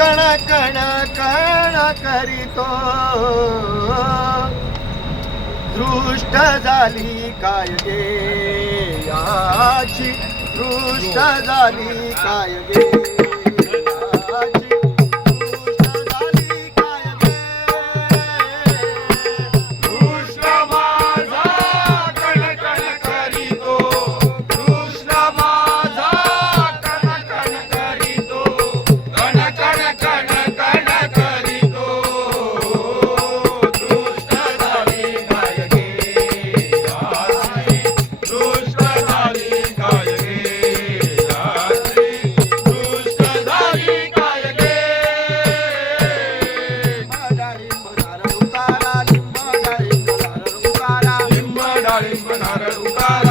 कण कण कण करीतो. दृष्ट झाली काय गे याची? दृष्ट झाली काय गे? nada do caralho.